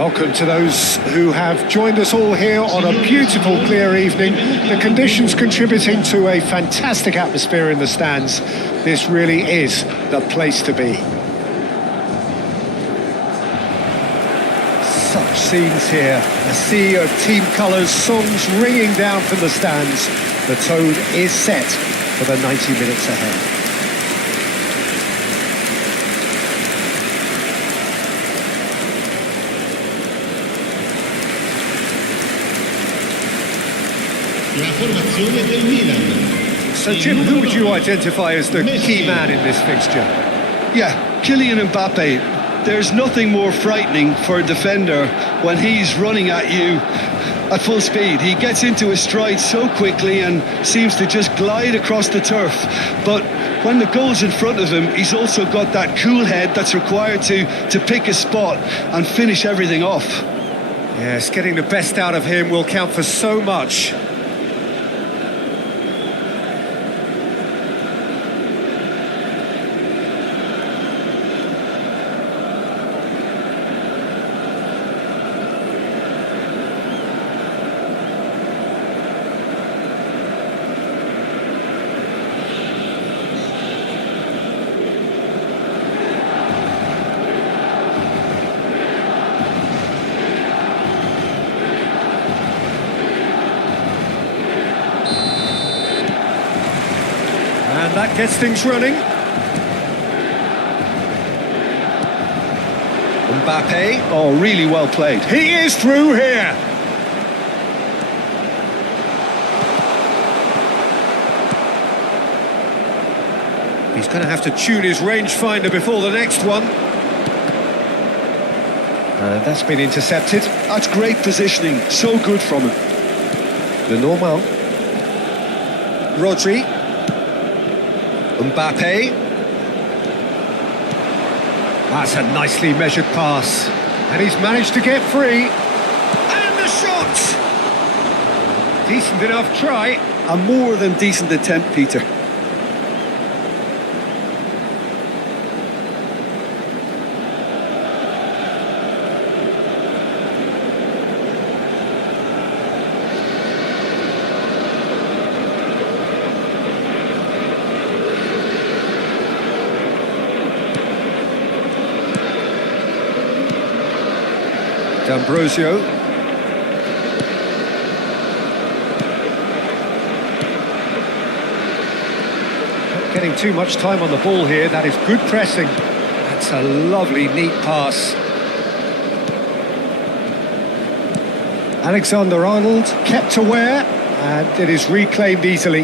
Welcome to those who have joined us all here on a beautiful, clear evening. The conditions contributing to a fantastic atmosphere in the stands. This really is the place to be. Such scenes here. A sea of team colours, songs ringing down from the stands. The tone is set for the 90 minutes ahead. So Jim, who would you identify as the key man in this fixture? Yeah, Kylian Mbappe. There's nothing more frightening for a defender when he's running at you at full speed. He gets into his stride so quickly and seems to just glide across the turf. But when the goal's in front of him, he's also got that cool head that's required to pick a spot and finish everything off. Yes, getting the best out of him will count for so much. And that gets things running. Mbappe, oh, really well played. He is through here. He's going to have to tune his rangefinder before the next one. That's been intercepted. That's great positioning, so good from him. Lenormand. Rodri. Mbappe. That's a nicely measured pass. And he's managed to get free. And the shot! Decent enough try. A more than decent attempt, Peter. D'Ambrosio. Not getting too much time on the ball here. That is good pressing. That's a lovely, neat pass. Alexander-Arnold kept aware, and it is reclaimed easily.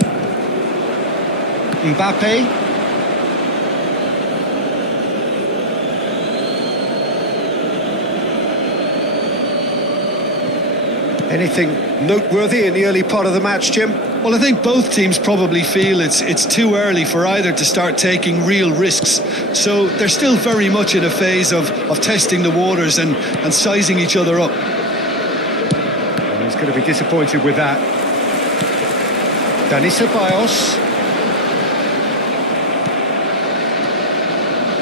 Mbappe. Anything noteworthy in the early part of the match, Jim? Well, I think both teams probably feel it's too early for either to start taking real risks. So they're still very much in a phase of testing the waters and sizing each other up. Well, he's going to be disappointed with that. Dani Ceballos.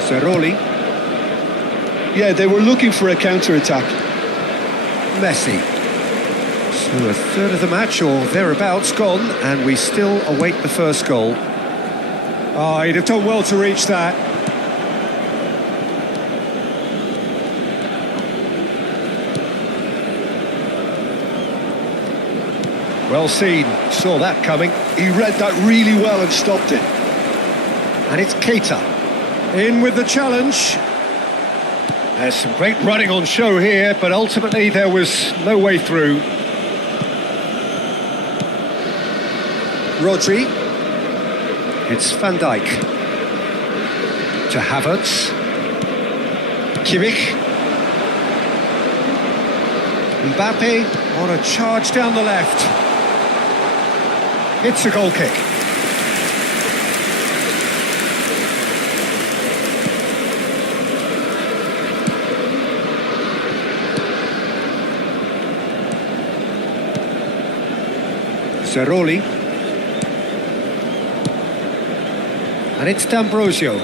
Cerroli. Yeah, they were looking for a counter-attack. Messi. So a third of the match or thereabouts gone, and we still await the first goal. Oh, he'd have done well to reach that. Well seen, saw that coming. He read that really well and stopped it. And it's Keita. In with the challenge. There's some great running on show here, but ultimately there was no way through. Rodri. It's Van Dijk. To Havertz. Kimmich. Mbappe on a charge down the left. It's a goal kick. Cerroli. And it's D'Ambrosio.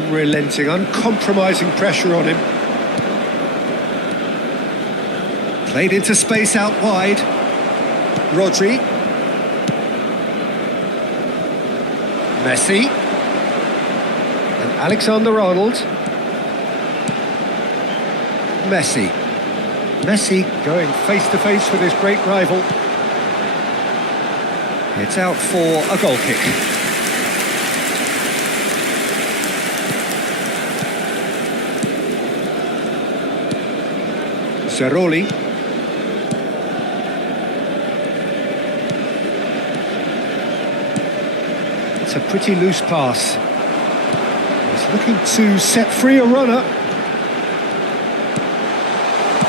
Unrelenting, uncompromising pressure on him. Played into space out wide. Rodri. Messi. And Alexander-Arnold. Messi. Messi going face-to-face with his great rival. It's out for a goal kick. Zeroli. It's a pretty loose pass. He's looking to set free a runner.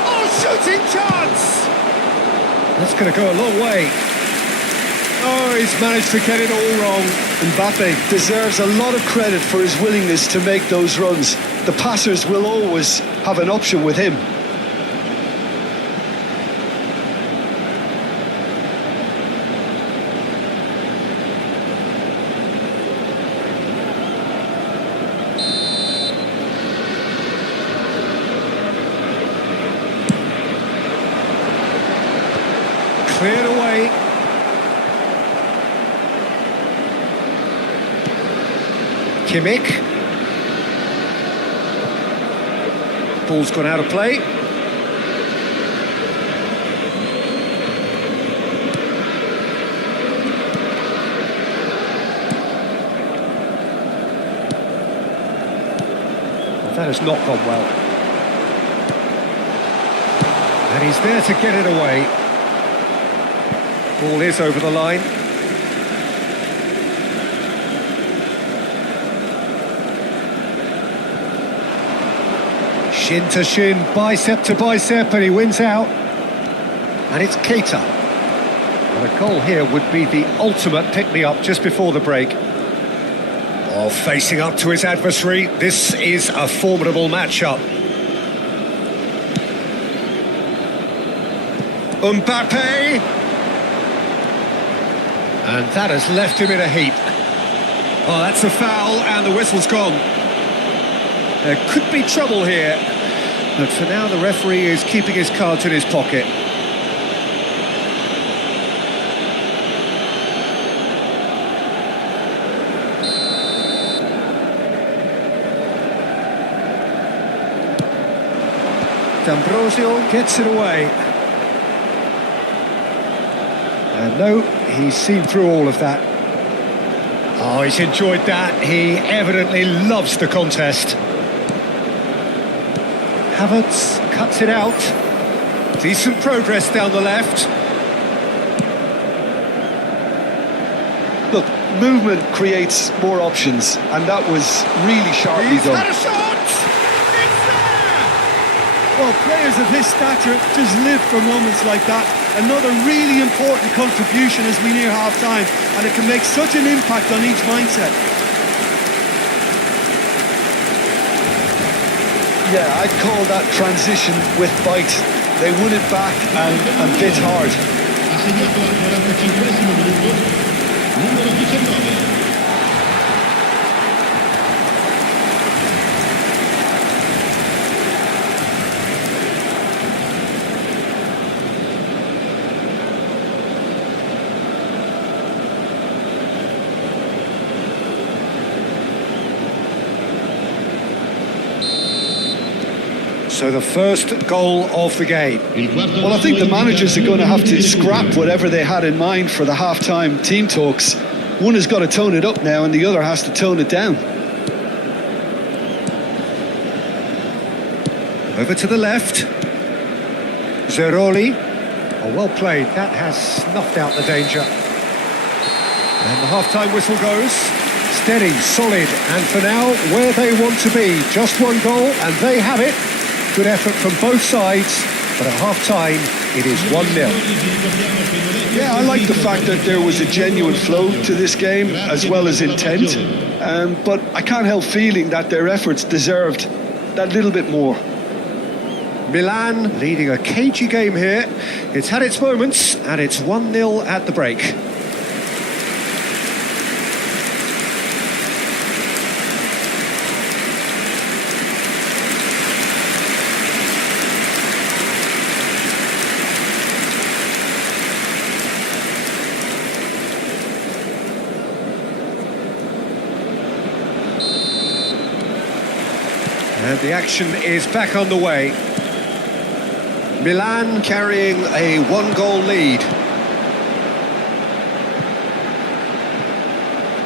Oh, shooting chance! That's going to go a long way. Oh, he's managed to get it all wrong. Mbappe deserves a lot of credit for his willingness to make those runs. The passers will always have an option with him. Cleared away. Kimmich. Ball's gone out of play. That has not gone well. And he's there to get it away. Ball is over the line. Shin to shin, bicep to bicep, and he wins out. And it's Keita. And a goal here would be the ultimate pick-me-up just before the break. Oh, facing up to his adversary, this is a formidable matchup. Mbappe! And that has left him in a heap. Oh, that's a foul, and the whistle's gone. There could be trouble here, but for now the referee is keeping his cards in his pocket. D'Ambrosio gets it away. And no, he's seen through all of that. Oh, he's enjoyed that. He evidently loves the contest. Havertz cuts it out. Decent progress down the left. Look, movement creates more options, and that was really sharply He's done. had a shot! It's there! Well, players of his stature just live for moments like that. Another really important contribution as we near half-time, and it can make such an impact on each mindset. Yeah, I'd call that transition with bite. They won it back and bit hard. Assegnato al 45esimo minuto, numero 19. So the first goal of the game. Well, I think the managers are going to have to scrap whatever they had in mind for the half-time team talks. One has got to tone it up now and the other has to tone it down. Over to the left. Zeroli. Oh, well played. That has snuffed out the danger. And the half-time whistle goes. Steady, solid, and for now, where they want to be. Just one goal, and they have it. Good effort from both sides, but at half-time, it is 1-0. Yeah, I like the fact that there was a genuine flow to this game, as well as intent. But I can't help feeling that their efforts deserved that little bit more. Milan leading a cagey game here. It's had its moments, and it's 1-0 at the break. And the action is back on the way. Milan carrying a one-goal lead.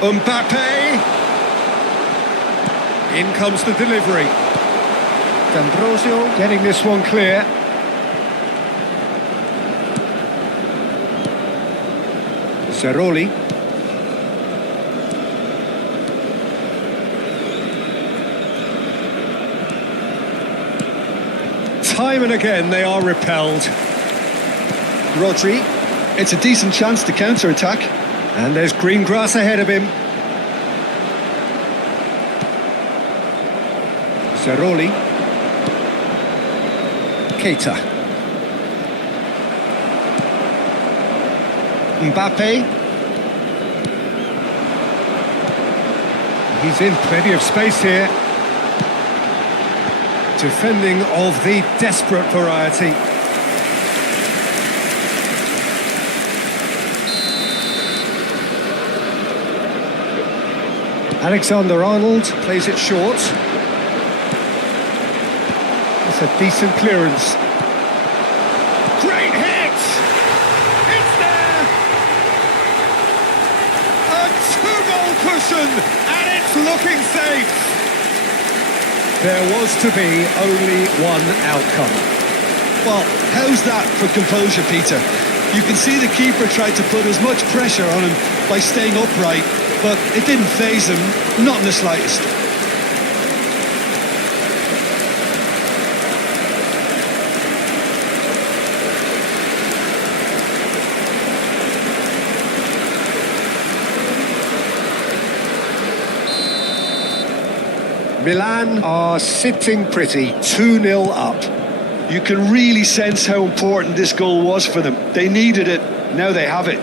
Mbappe. In comes the delivery. D'Ambrosio getting this one clear. Ceroli. Time and again they are repelled. Rodri. It's a decent chance to counter-attack. And there's green grass ahead of him. Ceroli. Keita. Mbappe. He's in plenty of space here. Defending of the desperate variety. Alexander-Arnold plays it short. That's a decent clearance. Great hit! It's there! A two-goal cushion, and it's looking safe! There was to be only one outcome. Well, how's that for composure, Peter? You can see the keeper tried to put as much pressure on him by staying upright, but it didn't faze him, not in the slightest. Milan are sitting pretty, 2-0 up. You can really sense how important this goal was for them. They needed it, now they have it.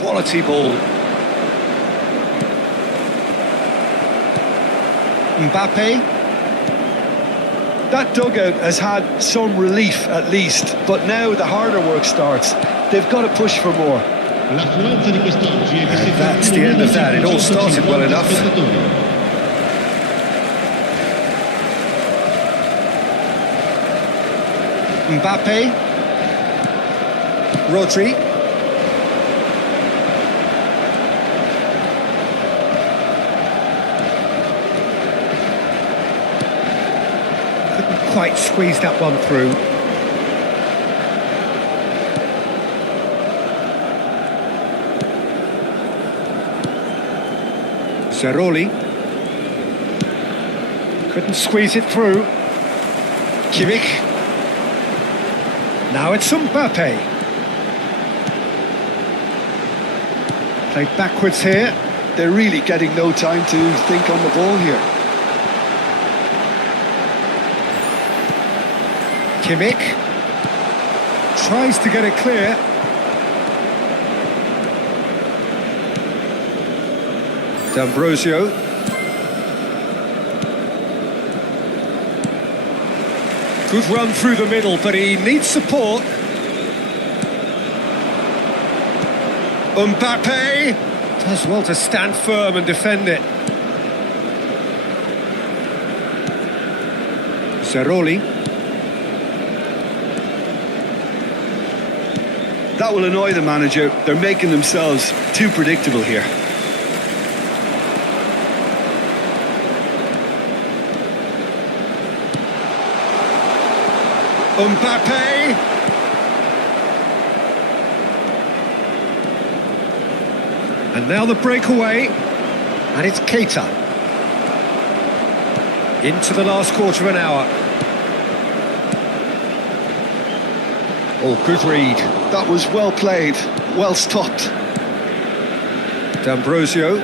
Quality ball. Mbappe. That dugout has had some relief at least, but now the harder work starts. They've got to push for more. L'affluenza di quest'oggi è di That's the end of that. It all started well enough. Mbappe. Rodri. Couldn't quite squeeze that one through. Ceroli. Couldn't squeeze it through. Kimmich. Now it's Mbappe. Played backwards here. They're really getting no time to think on the ball here. Kimmich. Tries to get it clear. D'Ambrosio. Good run through the middle, but he needs support. Mbappe does well to stand firm and defend it. Ceroli. That will annoy the manager. They're making themselves too predictable here. Mbappe. And now the breakaway. And it's Keita. Into the last quarter of an hour. Oh, good read. That was well played, well stopped. D'Ambrosio.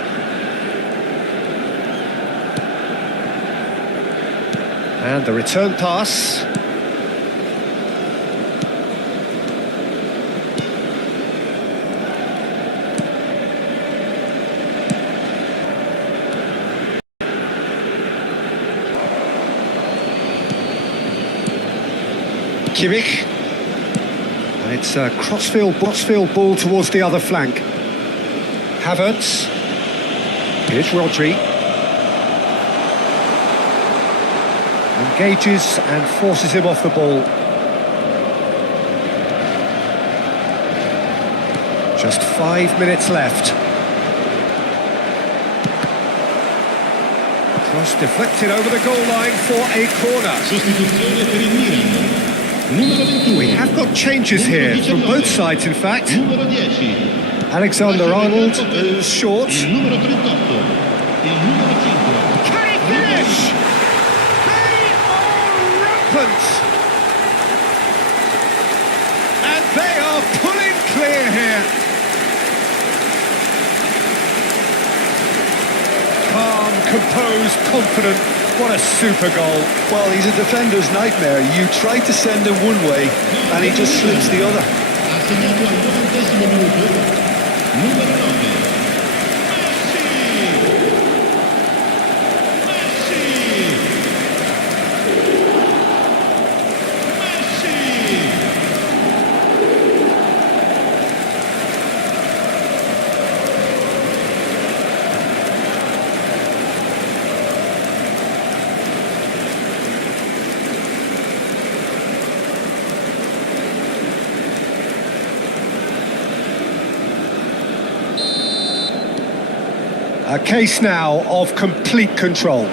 And the return pass. Kimmich. And it's a crossfield ball towards the other flank. Havertz. Here's Rodri. Engages and forces him off the ball. Just 5 minutes left. Cross deflected over the goal line for a corner. Sostituzione per il Milan. Numero 21. We have got changes here from both sides, in fact. Numero 10. Alexander-Arnold is short. Il numero 38. Il numero 5. Can he finish? They are rampant. And they are pulling clear here. Calm, composed, confident. What a super goal. Well, he's a defender's nightmare. You try to send him one way and he just slips the other. Ha segnato al 90° minuto. Numero 9. Messi! A case now of complete control.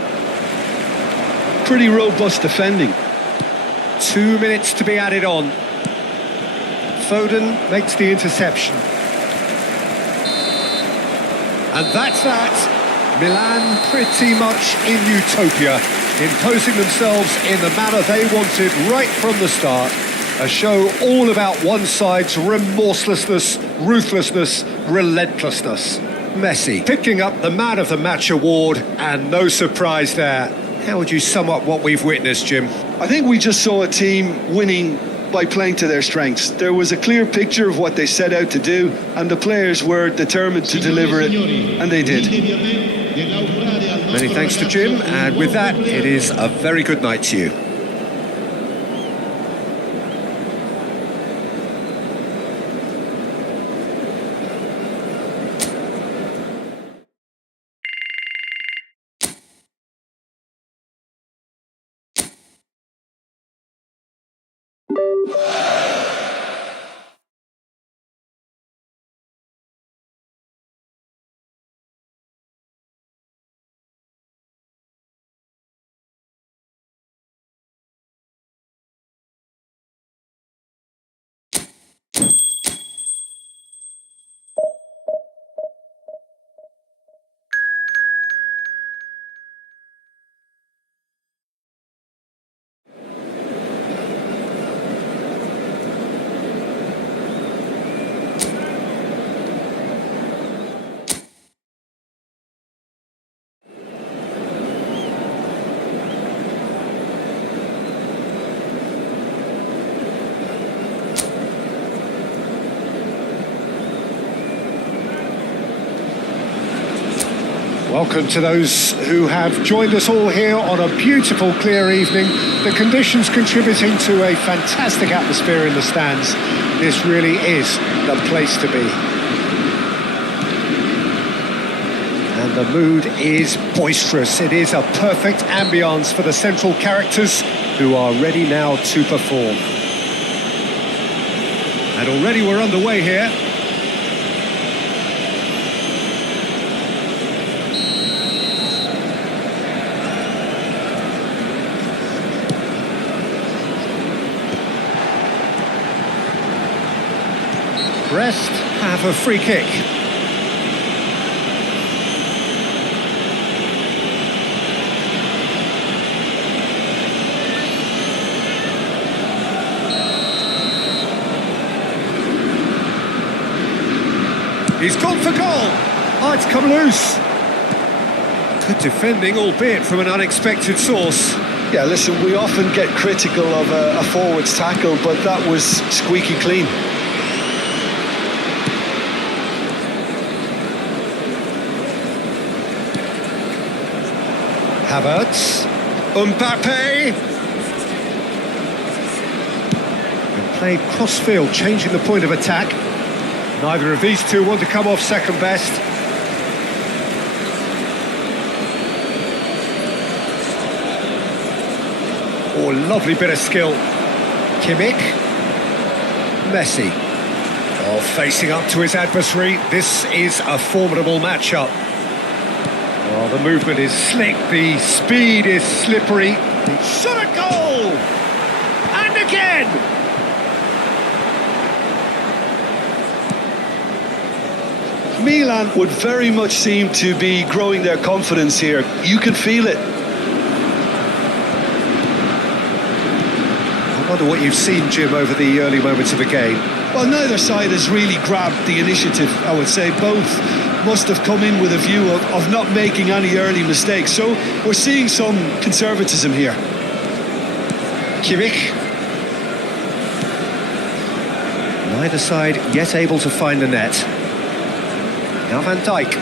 Pretty robust defending. 2 minutes to be added on. Foden makes the interception. And that's that. Milan pretty much in utopia, imposing themselves in the manner they wanted right from the start. A show all about one side's remorselessness, ruthlessness, relentlessness. Messi picking up the Man of the Match award, and no surprise there. How would you sum up what we've witnessed, Jim? I think we just saw a team winning by playing to their strengths. There was a clear picture of what they set out to do, and the players were determined to deliver it, and they did. Many thanks to Jim, and with that, it is a very good night to you. Welcome to those who have joined us all here on a beautiful, clear evening. The conditions contributing to a fantastic atmosphere in the stands. This really is the place to be. And the mood is boisterous. It is a perfect ambience for the central characters who are ready now to perform. And already we're underway here. Brest have a free kick. He's gone for goal. Oh, it's come loose. Good defending, albeit from an unexpected source. Yeah, listen, we often get critical of a forward's tackle, but that was squeaky clean. Havertz, Mbappe, and played cross-field, changing the point of attack. Neither of these two want to come off second best. Oh, lovely bit of skill. Kimmich. Messi. Oh, facing up to his adversary. This is a formidable matchup. Oh, the movement is slick, the speed is slippery. Shot a goal! And again! Milan would very much seem to be growing their confidence here. You can feel it. I wonder what you've seen, Jim, over the early moments of the game. Well, neither side has really grabbed the initiative, I would say. Both must have come in with a view of not making any early mistakes. So we're seeing some conservatism here. Kimmich. Neither side yet able to find the net. Now Van Dijk.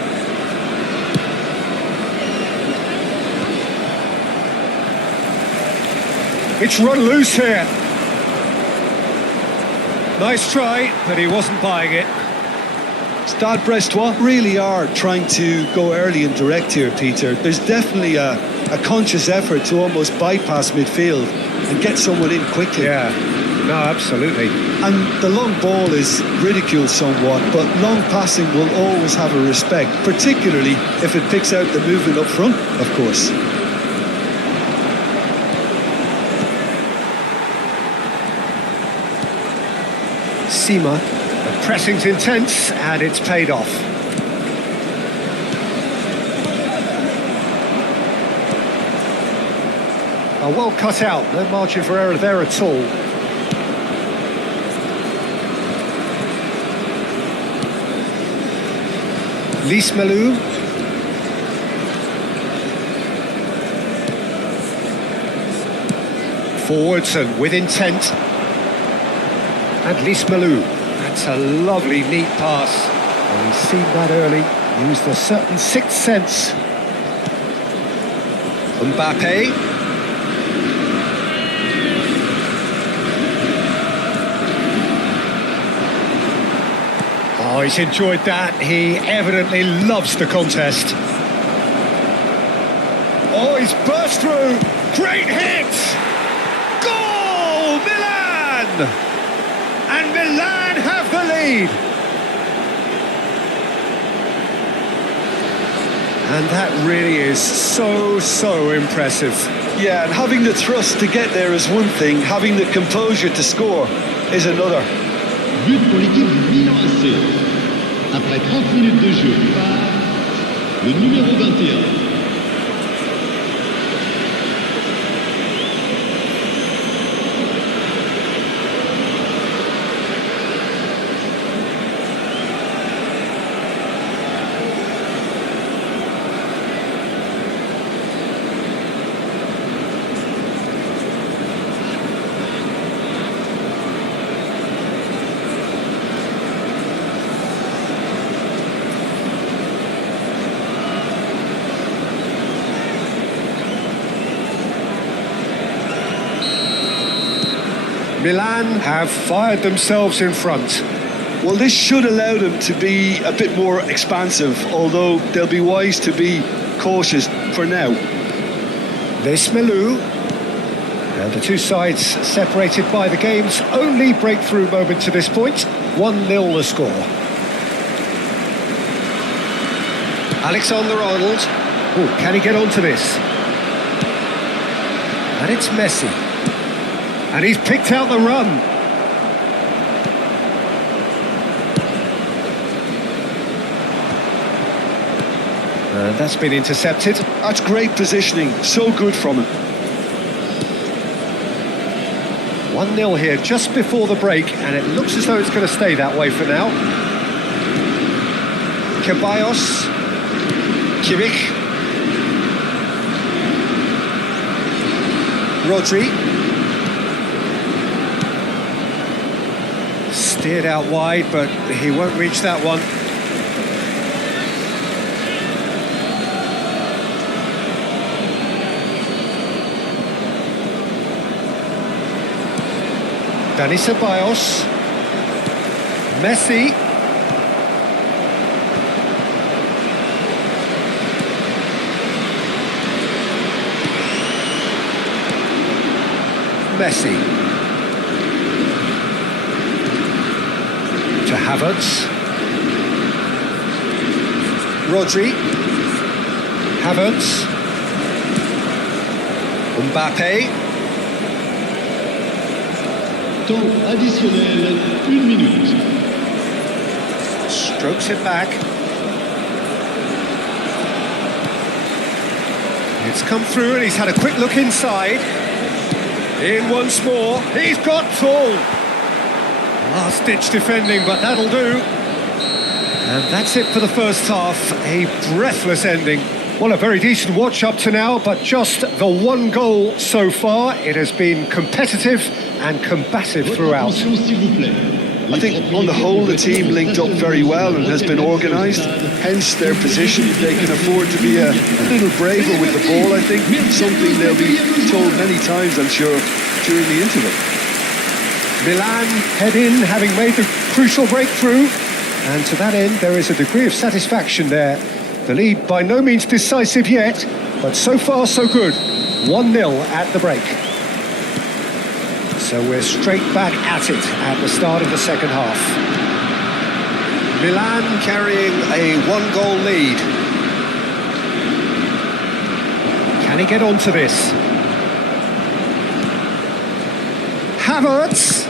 It's run loose here. Nice try, but he wasn't buying it. Stade Brestois really are trying to go early and direct here, Peter. There's definitely a conscious effort to almost bypass midfield and get someone in quickly. Yeah, no, absolutely. And the long ball is ridiculed somewhat, but long passing will always have a respect, particularly if it picks out the movement up front, of course. Sima. The pressing's intense and it's paid off. Oh, well cut out, no margin for error there at all. Lismalu. Forwards and with intent. And Lismalu. That's a lovely, neat pass. And he's seen that early. Used a certain sixth sense. Mbappe. Oh, he's enjoyed that. He evidently loves the contest. Oh, he's burst through. Great hit! Goal! Milan! And Milan have the lead. And that really is so impressive. Yeah, and having the thrust to get there is one thing, having the composure to score is another. But pour l'équipe du Milan AC. Après 30 minutes de jeu, le numéro 21. Milan have fired themselves in front. Well, this should allow them to be a bit more expansive, although they'll be wise to be cautious for now. Lismalu. And the two sides separated by the game's only breakthrough moment to this point. 1-0 the score. Alexander-Arnold. Oh, can he get onto this? And it's Messi. And he's picked out the run. And that's been intercepted. That's great positioning, so good from him. 1-0 here just before the break, and it looks as though it's going to stay that way for now. Ceballos. Kimmich. Rodri. Steered out wide, but he won't reach that one. Dani Ceballos. Messi. Messi. To Havertz. Rodri. Havertz. Mbappé. Temps additionnel, 1 minute. Strokes it back. It's come through and he's had a quick look inside. In once more. He's got full. Last-ditch defending, but that'll do. And that's it for the first half. A breathless ending. Well, a very decent watch up to now, but just the one goal so far. It has been competitive and combative Votre throughout. attention, s'il vous plaît. I think on the whole the team linked up very well and has been organised, hence their position. They can afford to be a little braver with the ball, I think, something they'll be told many times, I'm sure, during the interval. Milan head in, having made the crucial breakthrough. And to that end, there is a degree of satisfaction there. The lead by no means decisive yet, but so far so good. 1-0 at the break. So we're straight back at it at the start of the second half. Milan carrying a one-goal lead. Can he get onto this? Havertz.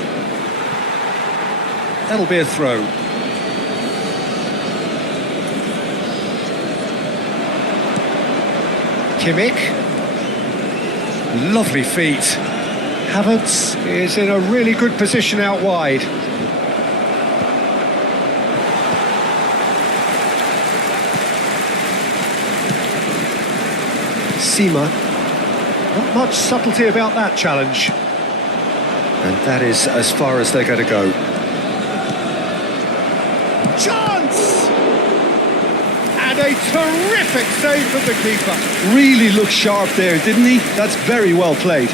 That'll be a throw. Kimmich. Lovely feet. Havertz is in a really good position out wide. Sima. Not much subtlety about that challenge. And that is as far as they're going to go. Chance! And a terrific save from the keeper. Really looked sharp there, didn't he? That's very well played.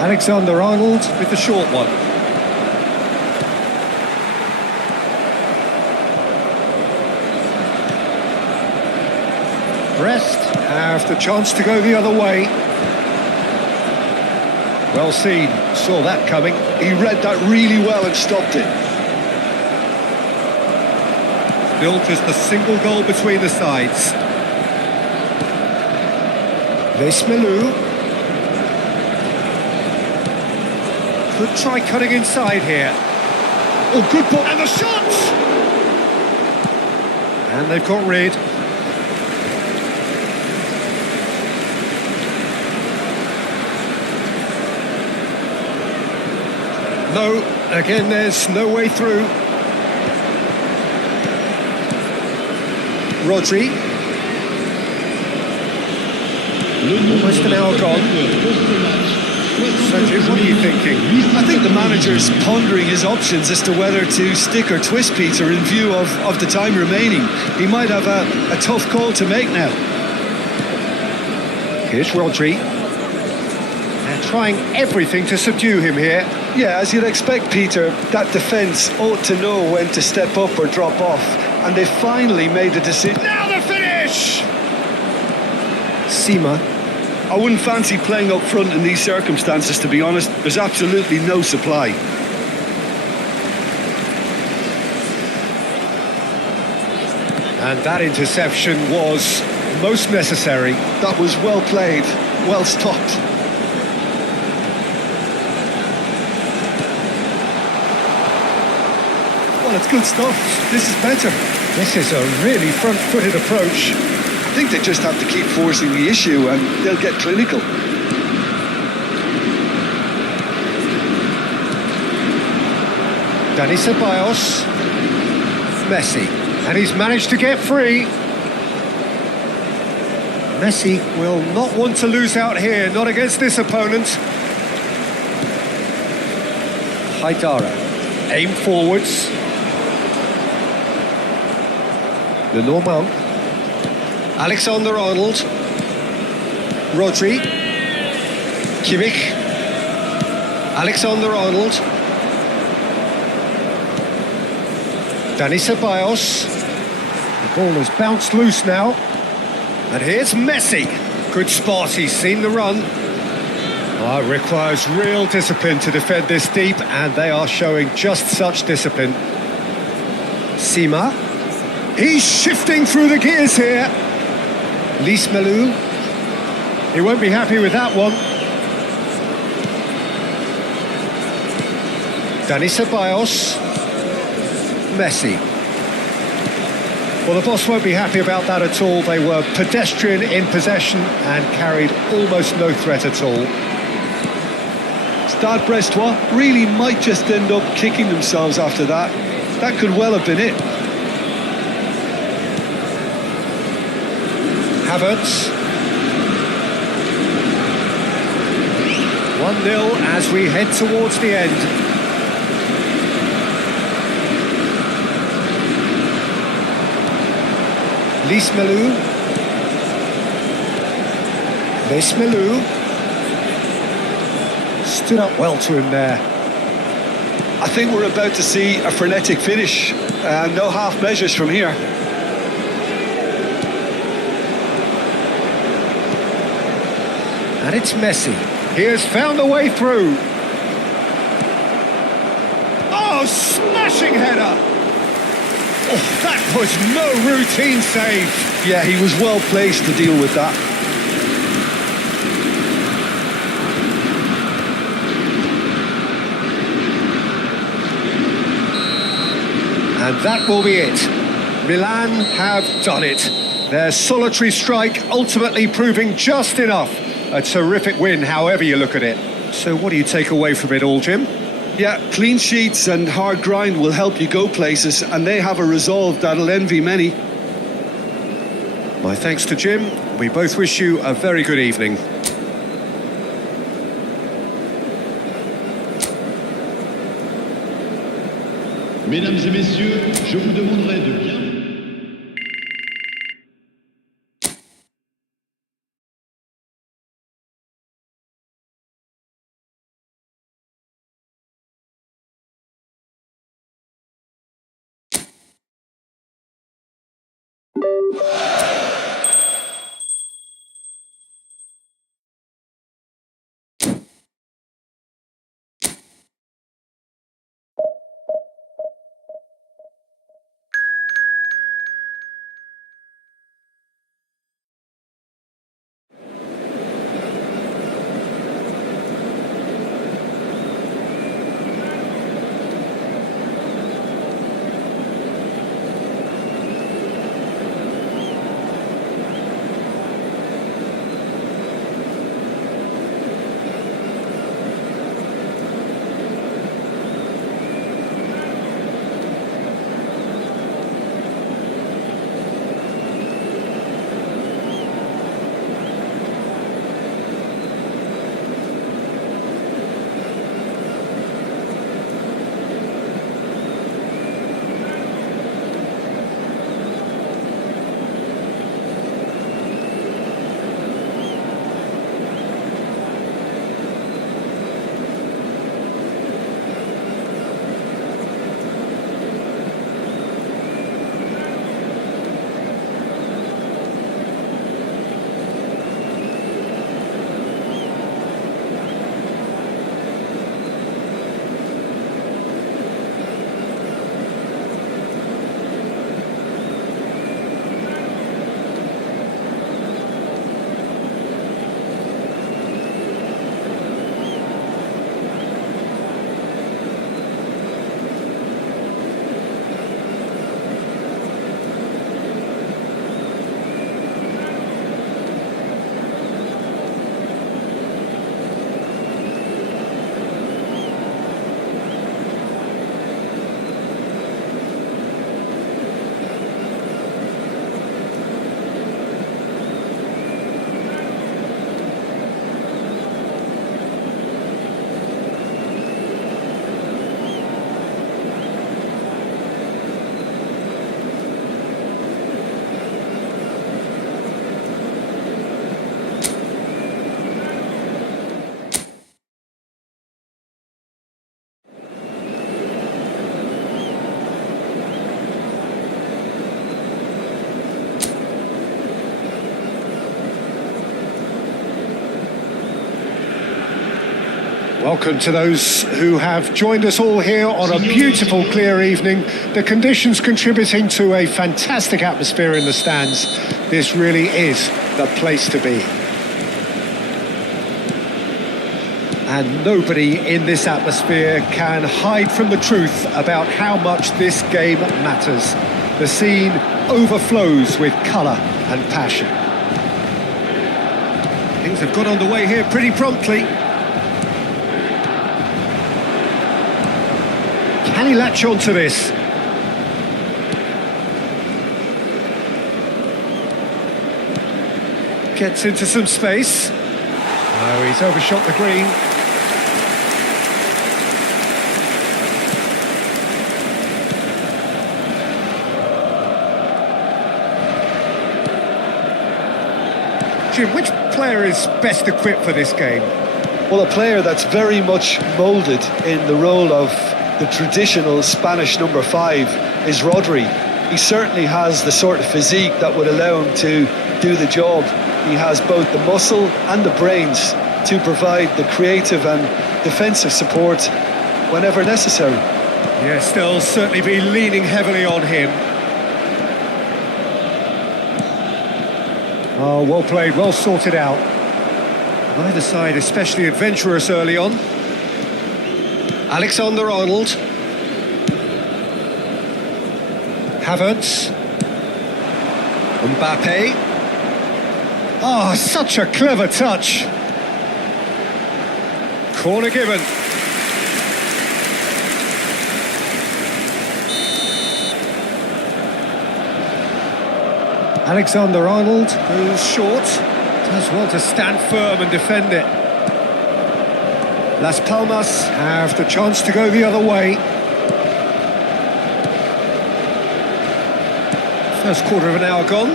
Alexander-Arnold with the short one. Brest have the chance to go the other way. Well seen, saw that coming. He read that really well and stopped it. Built as the single goal between the sides. Lesmelu. Could try cutting inside here. Oh, good ball, and the shot! And they've got rid. No, again, there's no way through. Rodri. Almost an hour gone. Sanjay, what are you thinking? I think the manager's pondering his options as to whether to stick or twist Peter in view of the time remaining. He might have a tough call to make now. Here's Rodri. They're trying everything to subdue him here. Yeah, as you'd expect, Peter, that defence ought to know when to step up or drop off. And they finally made the decision. Now the finish! Sima. I wouldn't fancy playing up front in these circumstances, to be honest. There's absolutely no supply. And that interception was most necessary. That was well played, well stopped. Well, it's good stuff. This is better. This is a really front-footed approach. I think they just have to keep forcing the issue and they'll get clinical. Dani Ceballos. Messi. And he's managed to get free. Messi will not want to lose out here, not against this opponent. Haidara. Aim forwards. Lenormand. Alexander-Arnold. Rodri. Kimmich. Alexander-Arnold. Dani Ceballos. The ball has bounced loose now. And here's Messi. Good spot, he's seen the run. Oh, it requires real discipline to defend this deep, and they are showing just such discipline. Sima. He's shifting through the gears here. Lys Melou. He won't be happy with that one. Dani Ceballos. Messi. Well, the boss won't be happy about that at all. They were pedestrian in possession and carried almost no threat at all. Stade Brestois really might just end up kicking themselves after that. That could well have been it. Havertz. 1-0 as we head towards the end. Lys Melou. Lys Melou. Stood up well to him there. I think we're about to see a frenetic finish. No half measures from here. And it's Messi. He has found a way through. Oh, smashing header! Oh, that was no routine save. Yeah, he was well placed to deal with that. And that will be it. Milan have done it. Their solitary strike ultimately proving just enough. A terrific win, however you look at it. So what do you take away from it all, Jim? Yeah, clean sheets and hard grind will help you go places, and they have a resolve that'll envy many. My thanks to Jim. We both wish you a very good evening. Mesdames et messieurs, je vous demanderai de bien... Welcome to those who have joined us all here on a beautiful, clear evening. The conditions contributing to a fantastic atmosphere in the stands. This really is the place to be. And nobody in this atmosphere can hide from the truth about how much this game matters. The scene overflows with colour and passion. Things have got underway here pretty promptly. Can he latch on to this? Gets into some space. Oh, he's overshot the green. Jim, which player is best equipped for this game? Well, a player that's very much moulded in the role of the traditional Spanish number 5 is Rodri. He certainly has the sort of physique that would allow him to do the job. He has both the muscle and the brains to provide the creative and defensive support whenever necessary. Yes, they'll certainly be leaning heavily on him. Oh, well played, well sorted out. Neither side especially adventurous early on. Alexander-Arnold. Havertz. Mbappe. Oh, such a clever touch. Corner given. Alexander-Arnold goes short. Does want to stand firm and defend it. Las Palmas have the chance to go the other way. First quarter of an hour gone.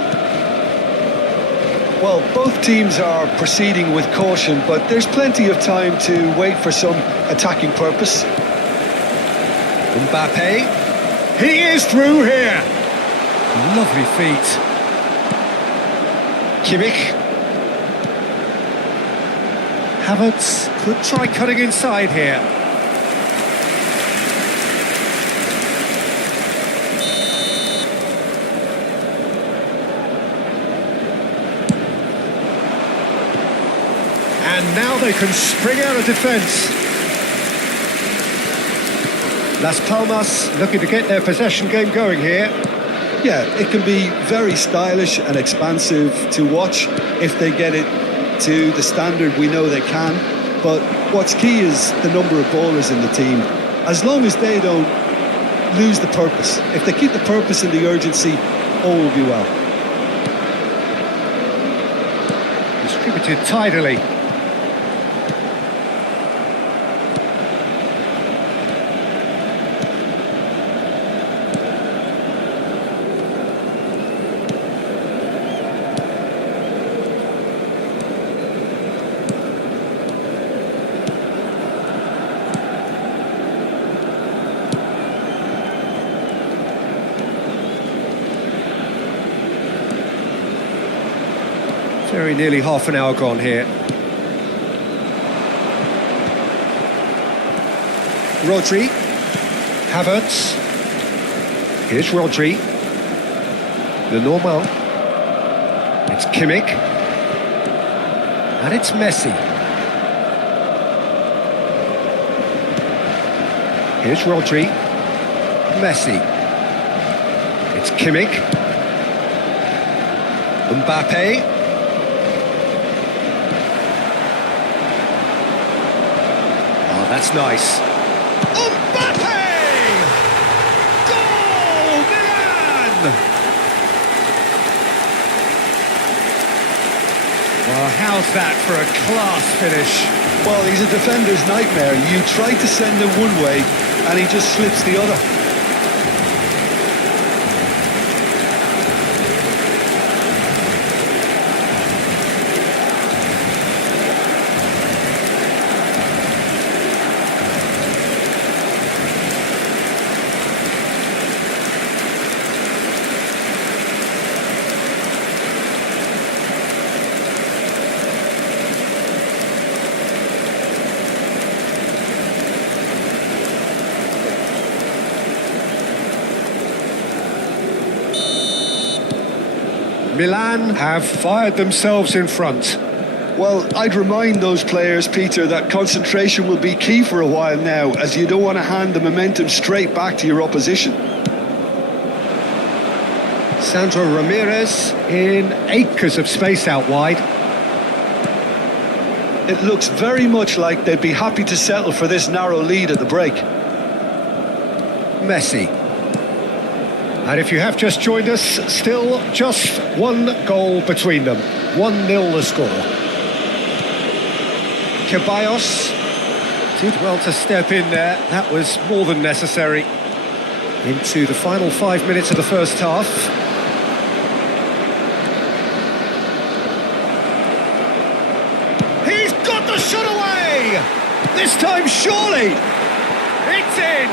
Well, both teams are proceeding with caution, but there's plenty of time to wait for some attacking purpose. Mbappe. He is through here. Lovely feet. Kimmich. Havertz could try cutting inside here. And now they can spring out of defence. Las Palmas looking to get their possession game going here. Yeah, it can be very stylish and expansive to watch if they get it to the standard we know they can. But what's key is the number of ballers in the team. As long as they don't lose the purpose, if they keep the purpose and the urgency, all will be well. Distributed tidily. Very nearly half an hour gone here. Rodri. Havertz. Here's Rodri. The normal. It's Kimmich. And it's Messi. Here's Rodri. Messi. It's Kimmich. Mbappe. That's nice. Mbappe! Goal! Milan! Well, how's that for a class finish? Well, he's a defender's nightmare. You try to send him one way and he just slips the other. Milan have fired themselves in front. Well, I'd remind those players, Peter, that concentration will be key for a while now, as you don't want to hand the momentum straight back to your opposition. Sandro Ramirez in acres of space out wide. It looks very much like they'd be happy to settle for this narrow lead at the break. Messi. And if you have just joined us, still just one goal between them. 1-0 the score. Ceballos did well to step in there. That was more than necessary. Into the final 5 minutes of the first half. He's got the shot away! This time, surely! It's in!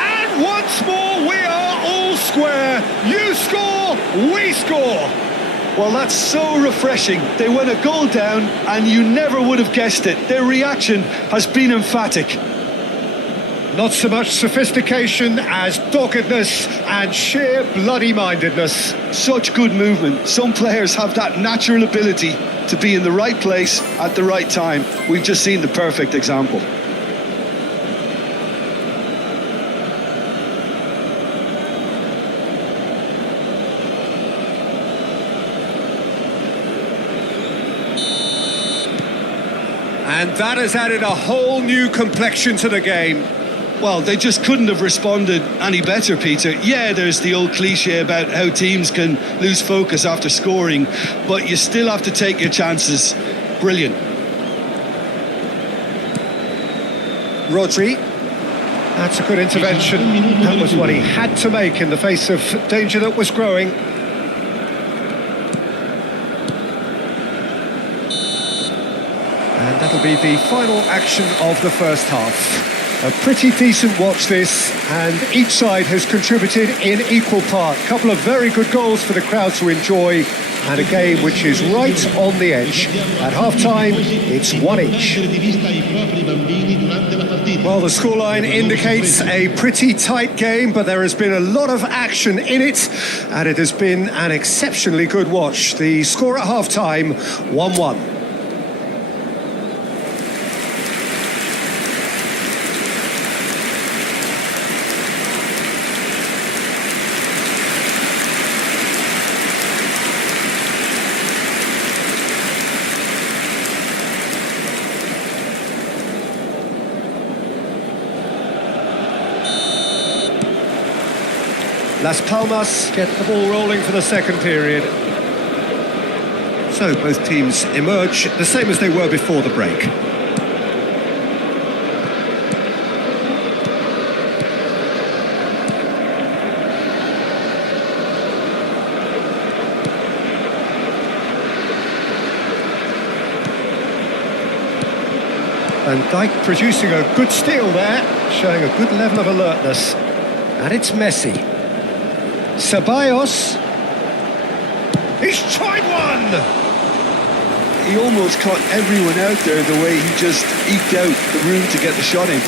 And once more, we are all square. You score, we score! Well, that's so refreshing. They went a goal down and you never would have guessed it. Their reaction has been emphatic. Not so much sophistication as doggedness and sheer bloody-mindedness. Such good movement. Some players have that natural ability to be in the right place at the right time. We've just seen the perfect example. And that has added a whole new complexion to the game. Well, they just couldn't have responded any better, Peter. Yeah, there's the old cliche about how teams can lose focus after scoring, but you still have to take your chances. Brilliant. Rodri. That's a good intervention. That was what he had to make in the face of danger that was growing. And that'll be the final action of the first half. A pretty decent watch this, and each side has contributed in equal part. A couple of very good goals for the crowd to enjoy, and a game which is right on the edge. At half-time, it's one each. Well, the scoreline indicates a pretty tight game, but there has been a lot of action in it, and it has been an exceptionally good watch. The score at half-time, 1-1. Las Palmas get the ball rolling for the second period. So both teams emerge the same as they were before the break. Van Dijk producing a good steal there, showing a good level of alertness. And it's Messi. Ceballos. He's tried one! He almost caught everyone out there the way he just eked out the room to get the shot in.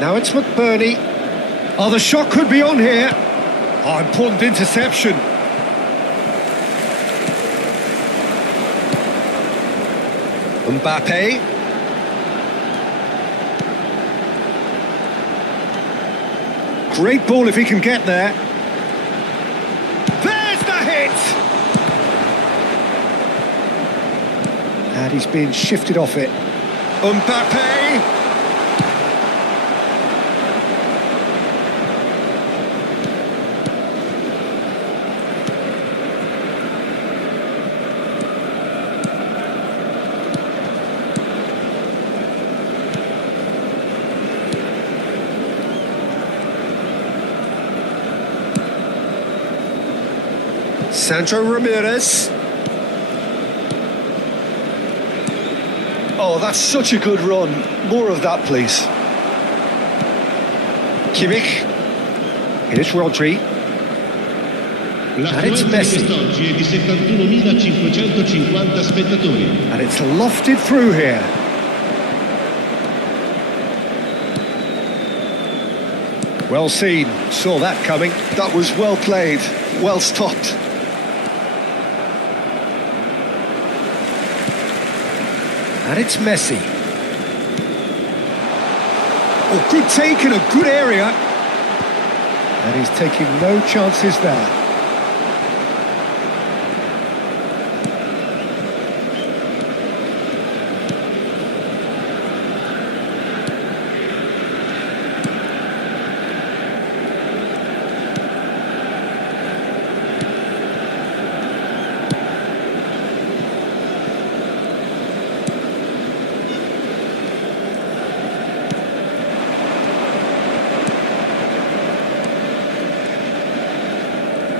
Now it's McBurney. Oh, the shot could be on here. Oh, important interception. Mbappe. Great ball if he can get there. There's the hit! And he's being shifted off it. Mbappe. Sandro Ramirez. Oh, that's such a good run. More of that, please. Kimmich. Here's Rodri. L'affluenza di Messi. quest'oggi è di 71.550 spettatori. And it's lofted through here. Well seen, saw that coming. That was well played, well stopped. And it's Messi. Oh, good take in a good area. And he's taking no chances there.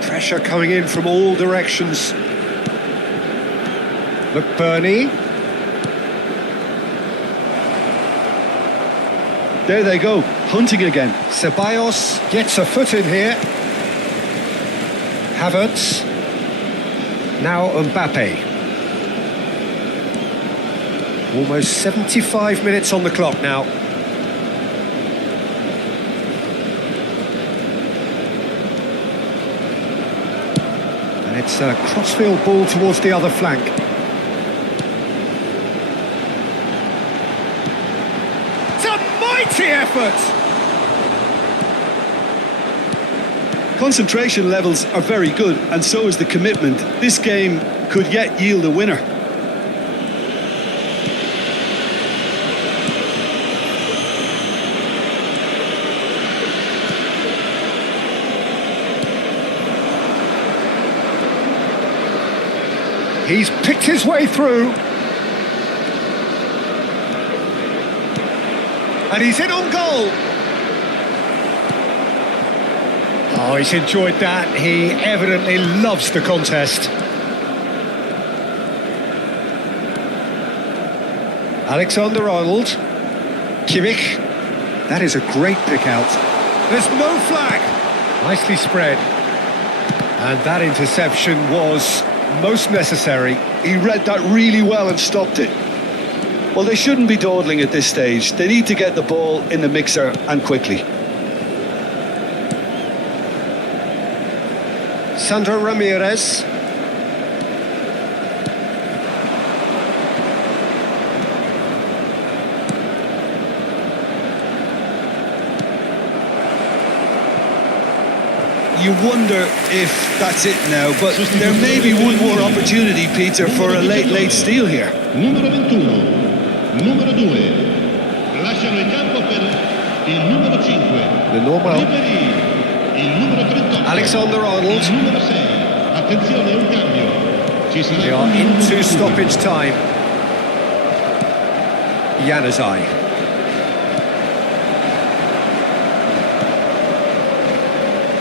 Pressure coming in from all directions. McBurney. There they go, hunting again. Ceballos gets a foot in here. Havertz. Now Mbappe. Almost 75 minutes on the clock now. It's a crossfield ball towards the other flank. It's a mighty effort! Concentration levels are very good, and so is the commitment. This game could yet yield a winner. He's picked his way through. And he's in on goal. Oh, he's enjoyed that. He evidently loves the contest. Alexander-Arnold. Kimmich. That is a great pick out. There's no flag. Nicely spread. And that interception was most necessary. He read that really well and stopped it. Well, they shouldn't be dawdling at this stage. They need to get the ball in the mixer, and quickly. Sandro Ramirez. You wonder if that's it now, but there may be one more opportunity, Peter, for a late steal here. Numero 21, numero 2. Lasciano il campo per il numero 5. The normal. Ribéry, il numero 38. Alexander-Arnold. Il numero 6. Attenzione, un cambio. Ci sarà They are into stoppage time. Januzaj.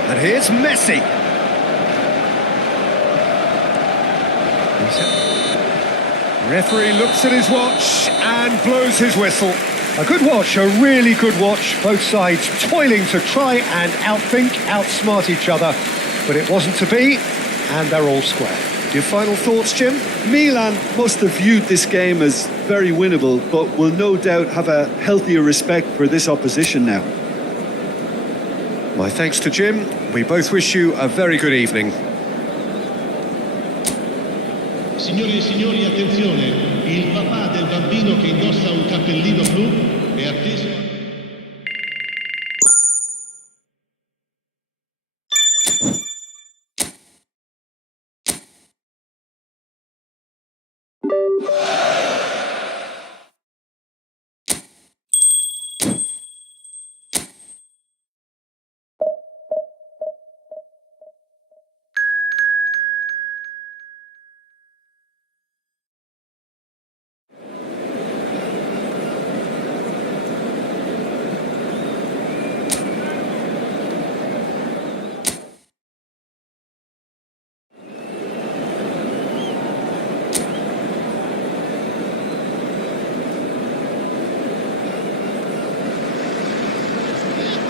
And here's Messi. Referee looks at his watch and blows his whistle. A good watch, a really good watch. Both sides toiling to try and outthink, outsmart each other. But it wasn't to be, and they're all square. Your final thoughts, Jim? Milan must have viewed this game as very winnable, but will no doubt have a healthier respect for this opposition now. My thanks to Jim. We both wish you a very good evening. Signore e signori, attenzione, il papà del bambino che indossa un cappellino blu è atteso a...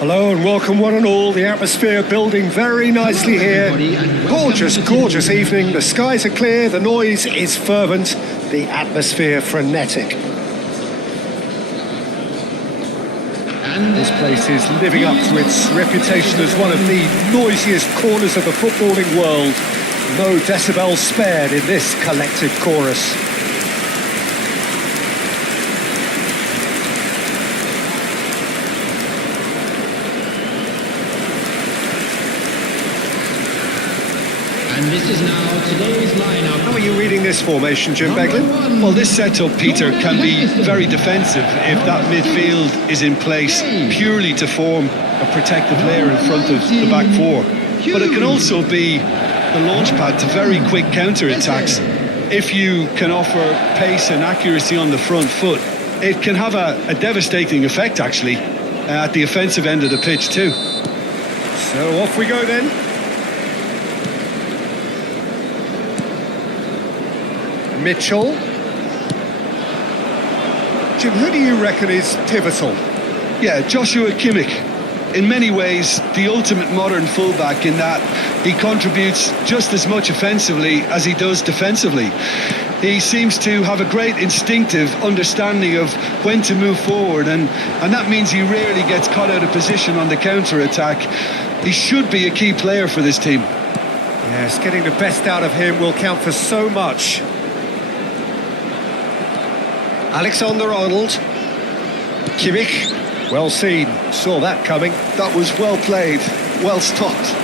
Hello and welcome one and all. The atmosphere building very nicely here. Gorgeous, gorgeous evening. The skies are clear, the noise is fervent, the atmosphere frenetic. This place is living up to its reputation as one of the noisiest corners of the footballing world. No decibels spared in this collective chorus. And this is now today's lineup. How are you reading this formation, Jim Beglin? Well, this setup, Peter, can be very defensive if that midfield is in place purely to form a protective layer in front of the back four. But it can also be the launch pad to very quick counter-attacks. If you can offer pace and accuracy on the front foot, it can have a devastating effect, actually, at the offensive end of the pitch too. So off we go then. Mitchell. Jim, who do you reckon is pivotal? Yeah, Joshua Kimmich. In many ways, the ultimate modern fullback in that he contributes just as much offensively as he does defensively. He seems to have a great instinctive understanding of when to move forward, and that means he rarely gets caught out of position on the counter-attack. He should be a key player for this team. Yes, getting the best out of him will count for so much. Alexander-Arnold. Kimmich. Well seen. Saw that coming. That was well played, well stopped.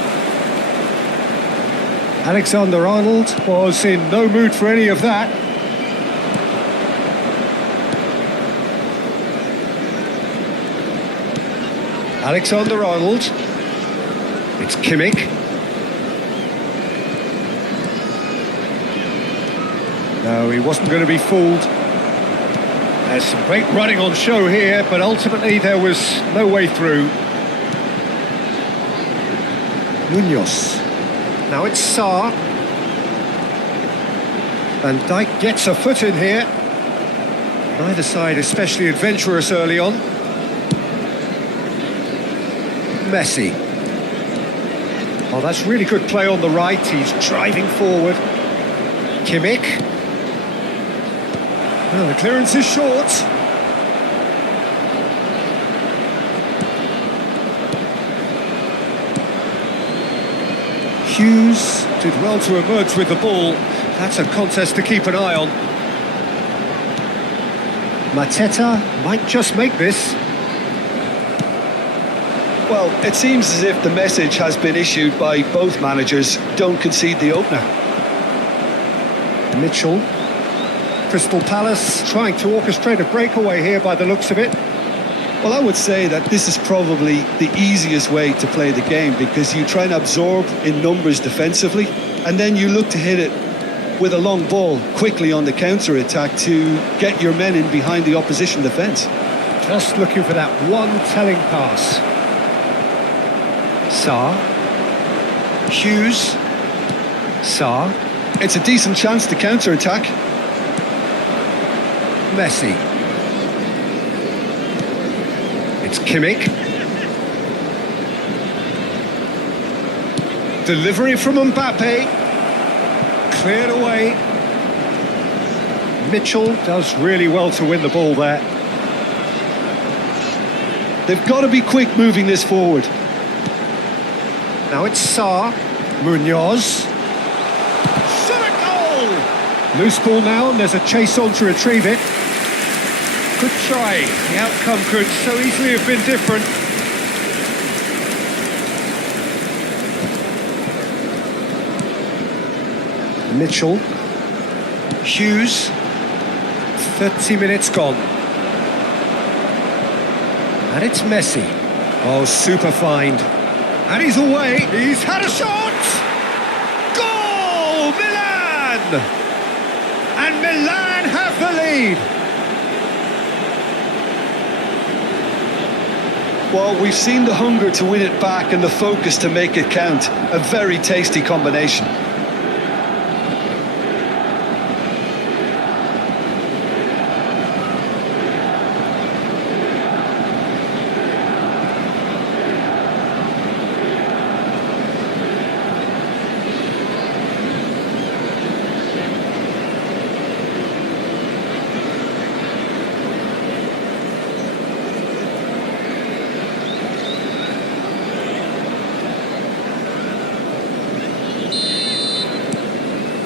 Alexander-Arnold was in no mood for any of that. Alexander-Arnold. It's Kimmich. No, he wasn't going to be fooled. There's some great running on show here, but ultimately there was no way through. Munoz. Now it's Sarr. Van Dijk gets a foot in here. Neither side especially adventurous early on. Messi. Oh, that's really good play on the right. He's driving forward. Kimmich. Well, the clearance is short. Hughes did well to emerge with the ball. That's a contest to keep an eye on. Mateta might just make this. Well, it seems as if the message has been issued by both managers: don't concede the opener. Mitchell. Crystal Palace trying to orchestrate a breakaway here by the looks of it. Well, I would say that this is probably the easiest way to play the game, because you try and absorb in numbers defensively, and then you look to hit it with a long ball quickly on the counter-attack to get your men in behind the opposition defence. Just looking for that one telling pass. Sarr. Hughes. Sarr. It's a decent chance to counter-attack. Messi. It's Kimmich. Delivery from Mbappe. Cleared away. Mitchell does really well to win the ball there. They've got to be quick moving this forward. Now it's Sarr. Munoz. Shot a goal! Loose ball now, and there's a chase on to retrieve it. Good try. The outcome could so easily have been different. Mitchell. Hughes. 30 minutes gone. And it's Messi. Oh, super find. And he's away. He's had a shot! Goal! Milan! And Milan have the lead. Well, we've seen the hunger to win it back and the focus to make it count. A very tasty combination.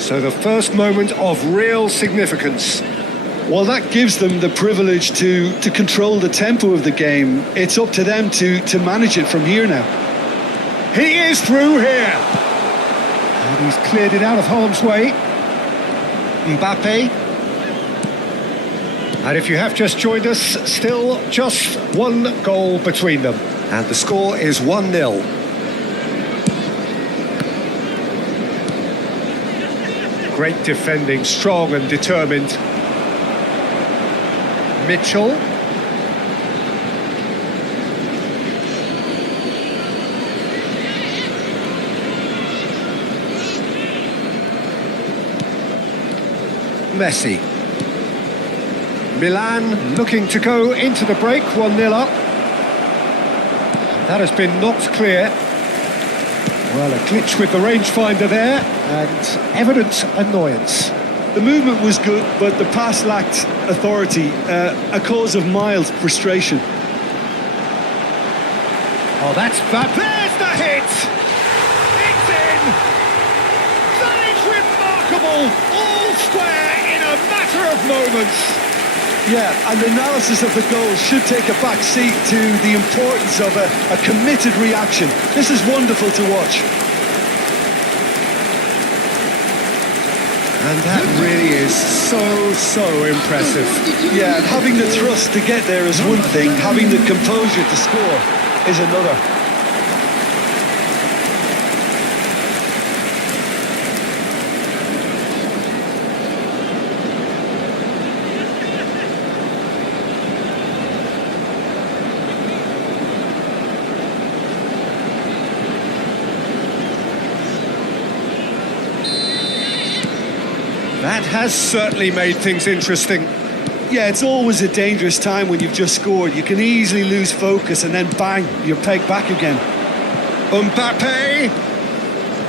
So the first moment of real significance. Well, that gives them the privilege to control the tempo of the game. It's up to them to manage it from here now. He is through here. And he's cleared it out of harm's way. Mbappe. And if you have just joined us, still just one goal between them. And the score is 1-0. Great defending, strong and determined. Mitchell. Messi. Milan looking to go into the break, 1-0 up. That has been knocked clear. Well, a glitch with the rangefinder there, and evident annoyance. The movement was good, but the pass lacked authority, a cause of mild frustration. Oh, that's bad. There's the hit! It's in! That is remarkable! All square in a matter of moments. Yeah, and the analysis of the goal should take a back seat to the importance of a committed reaction. This is wonderful to watch. And that really is so impressive. Yeah, and having the thrust to get there is one thing, having the composure to score is another. That has certainly made things interesting. Yeah, it's always a dangerous time when you've just scored. You can easily lose focus and then bang, you're pegged back again. Mbappe!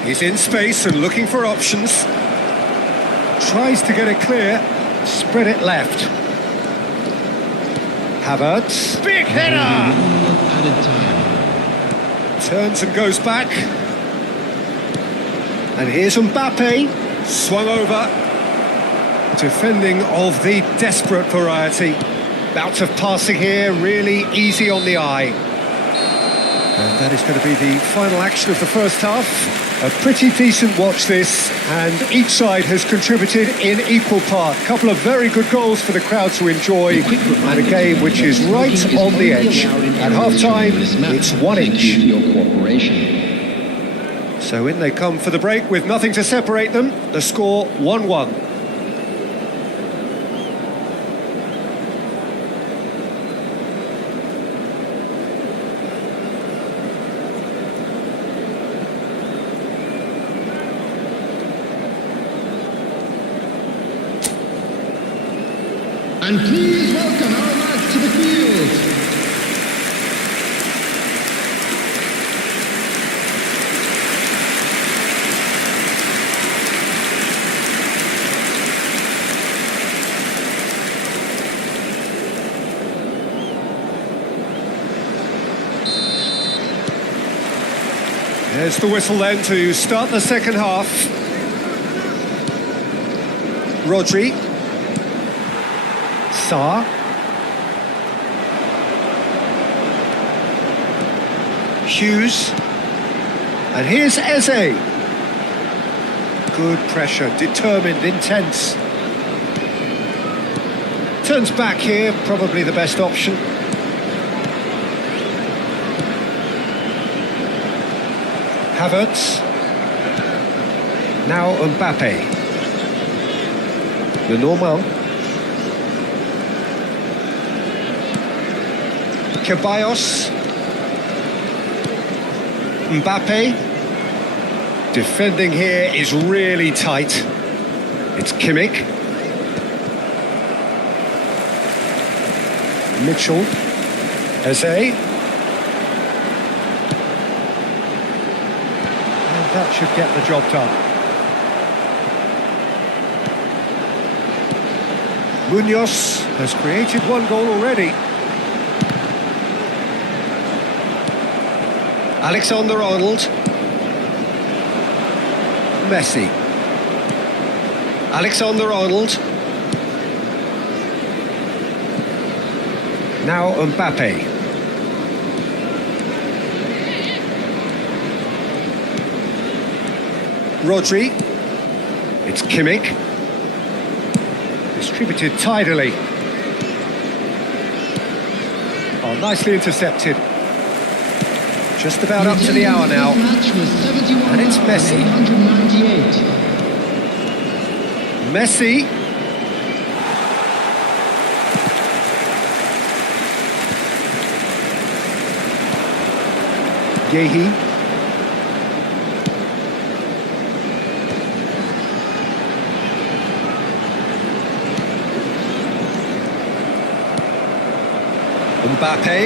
He's in space and looking for options. Tries to get it clear, spread it left. Havertz, big header! Turns and goes back. And here's Mbappe, swung over. Defending of the desperate variety. Bouts of passing here, really easy on the eye. And that is going to be the final action of the first half. A pretty decent watch this, and each side has contributed in equal part. A couple of very good goals for the crowd to enjoy, and a game which is right on the edge. At half-time, it's 1 each. So in they come for the break with nothing to separate them. The score 1-1. And please welcome our lads to the field. There's the whistle then to start the second half. Rodri. Sarr. Hughes. And here's Eze. Good pressure, determined, intense. Turns back here, probably the best option. Havertz. Now Mbappe. Lenormand. Ceballos. Mbappe. Defending here is really tight. It's Kimmich. Mitchell. Eze. And that should get the job done. Munoz has created one goal already. Alexander-Arnold. Messi. Alexander-Arnold. Now Mbappe. Rodri. It's Kimmich. Distributed tidily. Oh, nicely intercepted. Just about up to the hour now. And it's Messi. Messi. Yehi. Mbappe.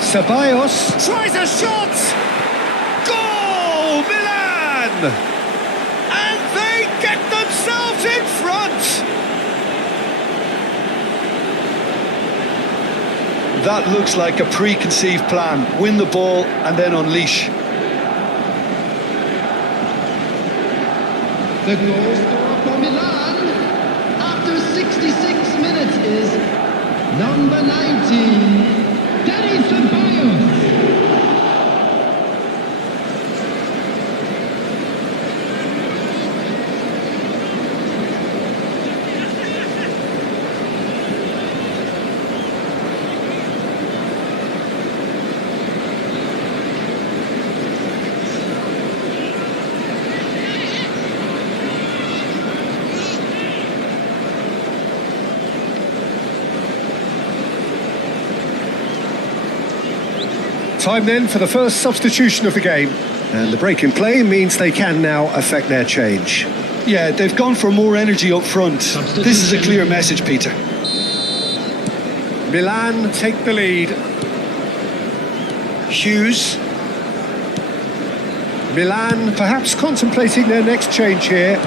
Ceballos tries a shot! Goal! Milan! And they get themselves in front! That looks like a preconceived plan. Win the ball and then unleash. The goal scorer for Milan after 66 minutes is number 19, Dani Ceballos. Time then for the first substitution of the game. And the break in play means they can now affect their change. Yeah, they've gone for more energy up front. This is a clear message, Peter. Milan take the lead. Hughes. Milan perhaps contemplating their next change here.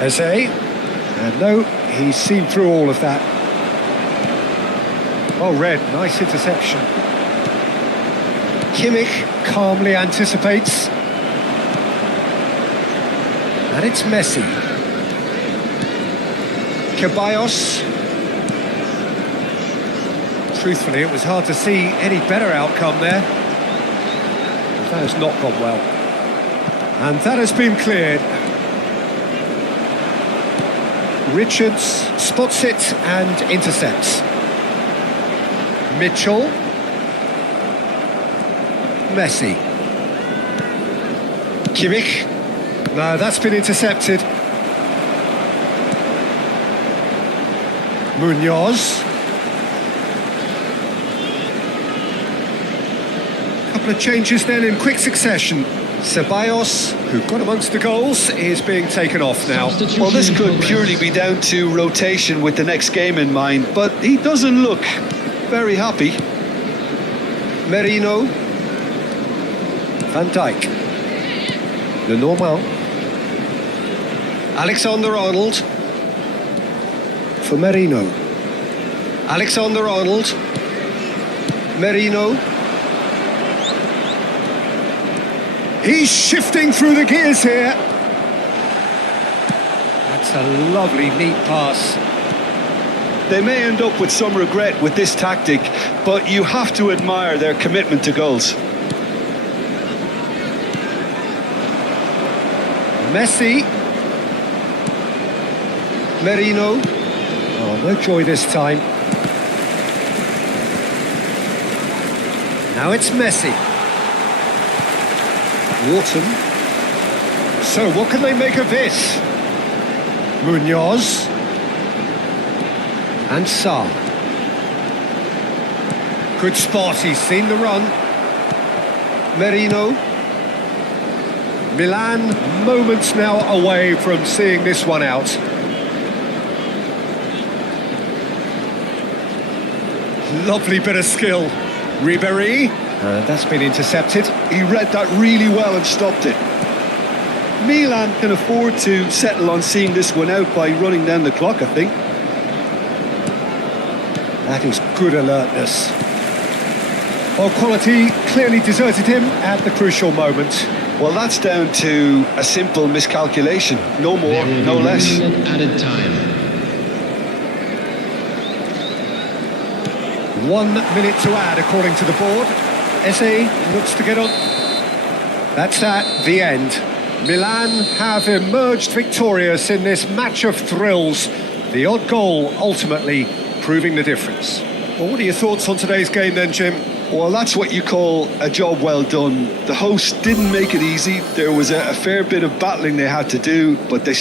Eze. And no, he's seen through all of that. Oh, Red, nice interception. Kimmich calmly anticipates. And it's Messi. Ceballos. Truthfully, it was hard to see any better outcome there. That has not gone well. And that has been cleared. Richards spots it and intercepts. Mitchell. Messi. Kimmich. No, that's been intercepted. Munoz. Couple of changes then in quick succession. Ceballos, who got amongst the goals, is being taken off now. Well, this could purely be down to rotation with the next game in mind, but he doesn't look very happy. Merino. Van Dijk. Lenormand. Alexander-Arnold. For Merino. Alexander-Arnold. Merino. He's shifting through the gears here. That's a lovely, neat pass. They may end up with some regret with this tactic, but you have to admire their commitment to goals. Messi. Merino. Oh, no joy this time. Now it's Messi. Wharton. So what can they make of this? Munoz. And Sarr. Good spot, he's seen the run. Merino. Milan moments now away from seeing this one out. Lovely bit of skill. Ribéry. That's been intercepted. He read that really well and stopped it. Milan can afford to settle on seeing this one out by running down the clock, I think. That is good alertness. Well, quality clearly deserted him at the crucial moment. Well, that's down to a simple miscalculation. No more, no less. 1 minute added time. 1 minute to add, according to the board. Eze looks to get on. That's that, the end. Milan have emerged victorious in this match of thrills. The odd goal ultimately proving the difference. Well, what are your thoughts on today's game then, Jim? Well, that's what you call a job well done. The hosts didn't make it easy. There was a fair bit of battling they had to do, but they